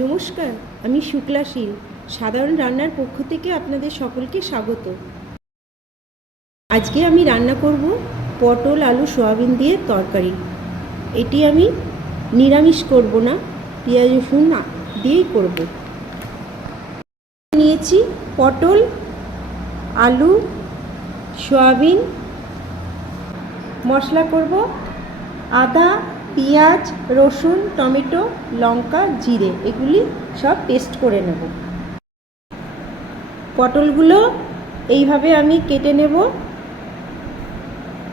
নমস্কার, আমি শুক্লা শীল। সাধারণ রান্নার পক্ষ থেকে আপনাদের সকলকে স্বাগত। আজকে আমি রান্না করব পটল আলু সয়াবিন দিয়ে তরকারি। এটি আমি নিরামিষ করব না, পেঁয়াজ রসুন দিয়েই করব। নিয়েছি পটল, আলু, সয়াবিন। মশলা করব আদা, পেঁয়াজ, রসুন, টমেটো, লঙ্কা, জিরে, এগুলি সব পেস্ট করে নেব। পটলগুলো এইভাবে আমি কেটে নেব,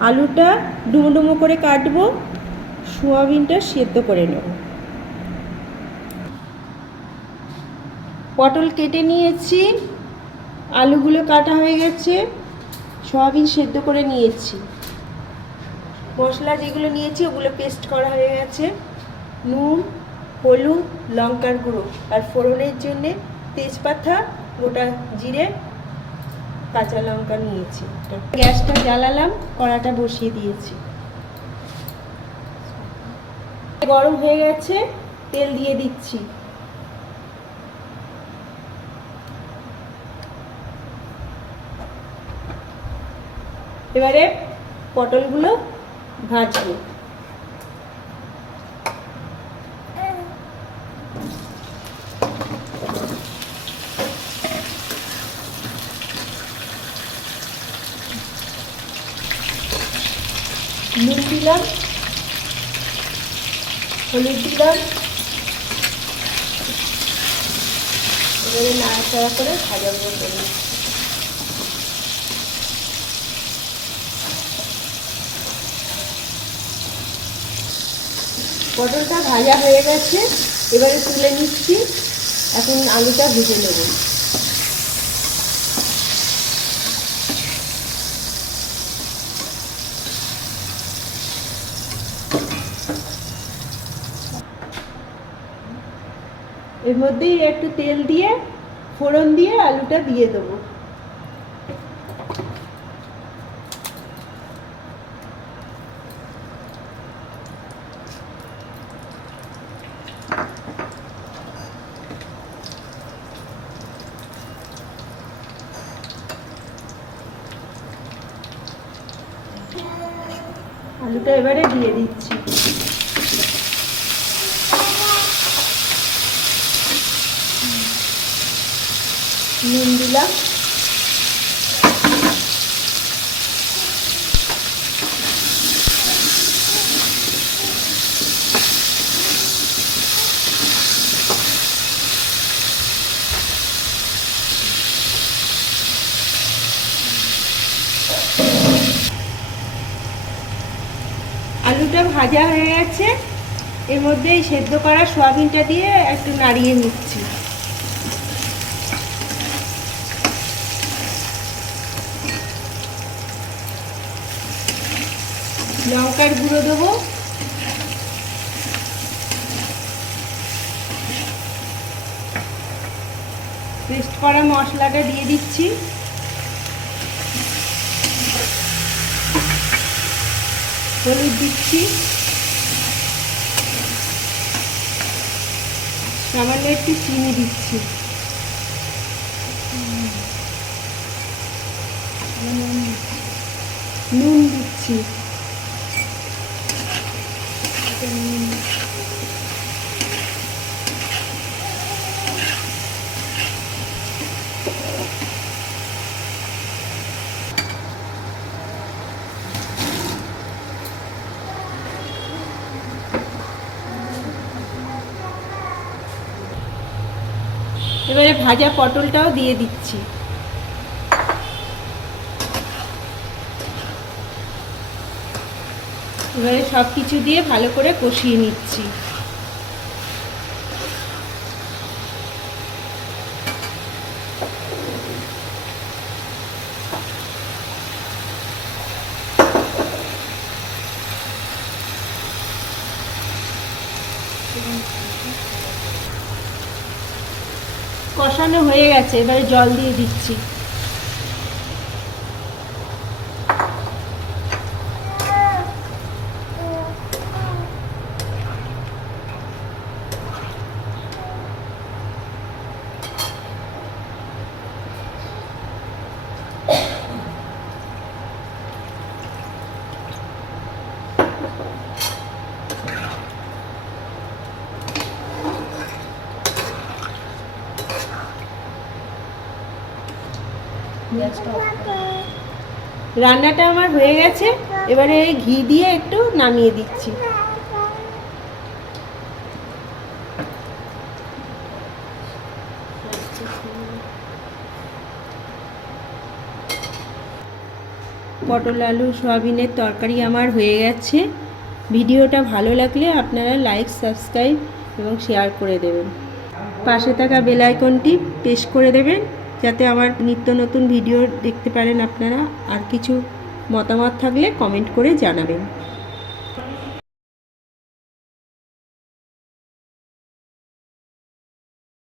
আলুটা ডুমো ডুমো করে কাটবো, সয়াবিনটা সেদ্ধ করে নেব। পটল কেটে নিয়েছি, আলুগুলো কাটা হয়ে গেছে, সয়াবিন সেদ্ধ করে নিয়েছি। মশলা যেগুলো নিয়েছি ওগুলো পেস্ট করা হয়ে গেছে। নুন, হলুদ, লঙ্কার গুঁড়ো, আর ফোড়নের জন্যে তেজপাতা, গোটা জিরে, কাঁচা লঙ্কা নিয়েছি। গ্যাসটা জ্বালালাম, কড়াটা বসিয়ে দিয়েছি। গরম হয়ে গেছে, তেল দিয়ে দিচ্ছি। এবারে পটলগুলো ভাজবো। নুন দিলাম, হলুদ দিলাম, এবারে নাড়াচাড়া করে ভাজা ভাজা করব। পটলটা ভাজা হয়ে গেছে, এবারে তুলে নিচ্ছি। এখন আলুটা ভেজে নেব। এর মধ্যেই একটু তেল দিয়ে ফোড়ন দিয়ে আলুটা দিয়ে দেবো। আলুটা এবারে দিয়ে দিচ্ছি। নুন দিলাম, আলুটা ভাজা হয়ে গেছে, এর মধ্যে এই সেদ্ধ করা সয়াবিনটা দিয়ে একটু নাড়িয়ে নিচ্ছি। লঙ্কার গুঁড়ো দেবো, পেস্ট করা মশলাটা দিয়ে দিচ্ছি। হলুদ দিচ্ছি, সামান্য একটু চিনি দিচ্ছি, নুন দিচ্ছি। এবারে ভাজা পটলটাও দিয়ে দিচ্ছি। এবারে সব কিছু দিয়ে ভালো করে কষিয়ে নিচ্ছি। কষানো হয়ে গেছে, এবারে জল দিয়ে দিচ্ছি। গ্যাসটা অফ করো। রান্নাটা আমার হয়ে গেছে, এবারে এই ঘি দিয়ে একটু নামিয়ে দিচ্ছি। পটল আলু সয়াবিনের তরকারি আমার হয়ে গেছে। ভিডিওটা ভালো লাগলে আপনারা লাইক, সাবস্ক্রাইব এবং শেয়ার করে দেবেন। পাশে থাকা বেল আইকনটি প্রেস করে দেবেন যাতে আমার নিত্য নতুন ভিডিও দেখতে পারেন আপনারা। আর কিছু মতামত থাকলে কমেন্ট করে জানাবেন।